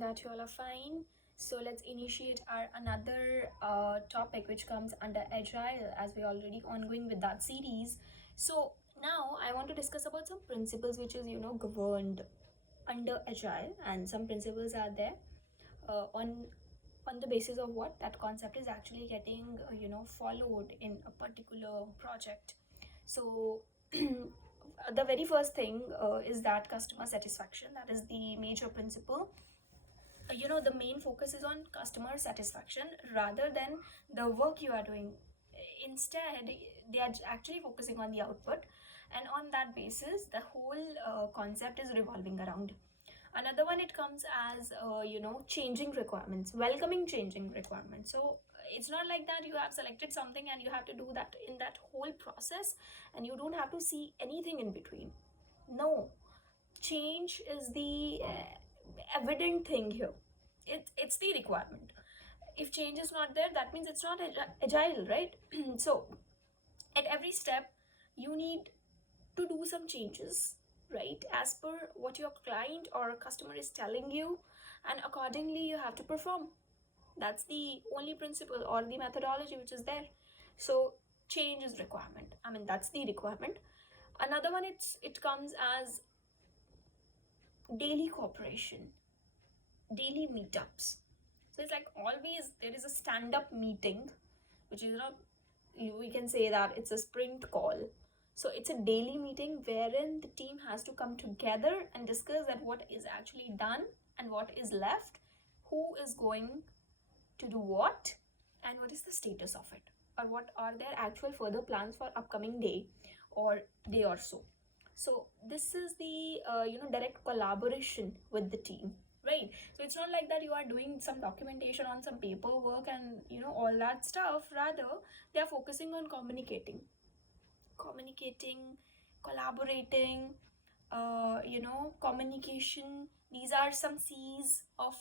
that you all are fine. So let's initiate our another topic which comes under Agile, as we're already ongoing with that series. So now I want to discuss about some principles which is governed under Agile, and some principles are there on the basis of what that concept is actually getting followed in a particular project. So the very first thing is that customer satisfaction, that is the major principle. The main focus is on customer satisfaction rather than the work you are doing. Instead, they are actually focusing on the output, and on that basis the whole concept is revolving around. Another one, it comes as changing requirements, welcoming changing requirements. So it's not like that you have selected something and you have to do that in that whole process and you don't have to see anything in between. No, change is the evident thing here. It's the requirement. If change is not there, that means it's not agile, right? So at every step you need to do some changes, right, as per what your client or customer is telling you, and accordingly you have to perform. That's the only principle or the methodology which is there. So change is requirement, that's the requirement. Another one, it comes as daily cooperation, daily meetups. So it's like always there is a stand-up meeting, which is we can say that it's a sprint call. So it's a daily meeting wherein the team has to come together and discuss that what is actually done and what is left, who is going to do what, and what is the status of it, or what are their actual further plans for upcoming day or day or so. So this is the direct collaboration with the team, right? So it's not like that you are doing some documentation on some paperwork and all that stuff. Rather, they are focusing on communicating, collaborating, communication. These are some C's of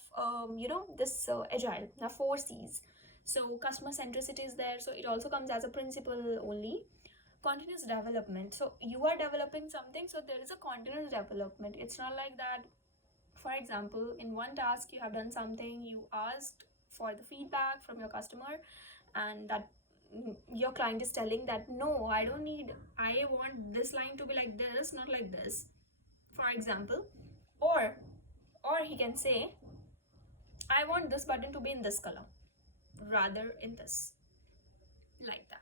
this agile. Now 4 C's. So customer centricity is there, so it also comes as a principle only. Continuous development, so you are developing something, so there is a continuous development. It's not like that, for example, in one task you have done something, you asked for the feedback from your customer, and that your client is telling that no, I don't need, I want this line to be like this, not like this, for example. Or he can say, I want this button to be in this color rather in this, like that.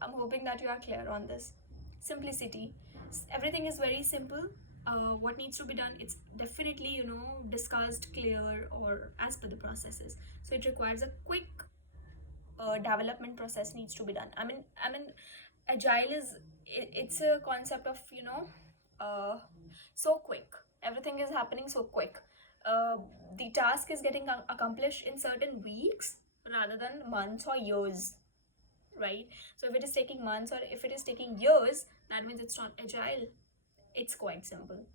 I'm hoping that you are clear on this. Simplicity, everything is very simple. What needs to be done, it's definitely discussed, clear, or as per the processes. So it requires a quick development process needs to be done. Agile is, it's a concept of so quick, everything is happening so quick. The task is getting accomplished in certain weeks rather than months or years, right? So if it is taking months or if it is taking years, that means it's not agile. It's quite simple.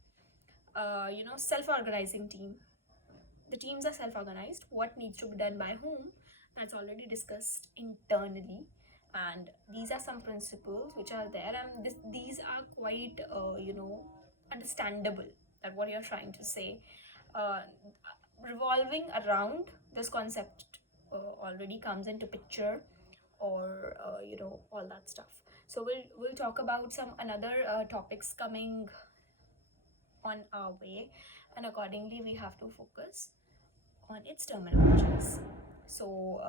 Self-organizing team, the teams are self-organized. What needs to be done by whom, that's already discussed internally, and these are some principles which are there, and these are quite understandable that what you're trying to say. Revolving around this concept already comes into picture, or all that stuff. So we'll talk about some another topics coming on our way, and accordingly we have to focus on its terminologies. So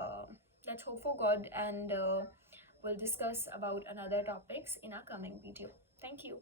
let's hope for God, and we'll discuss about another topics in our coming video. Thank you.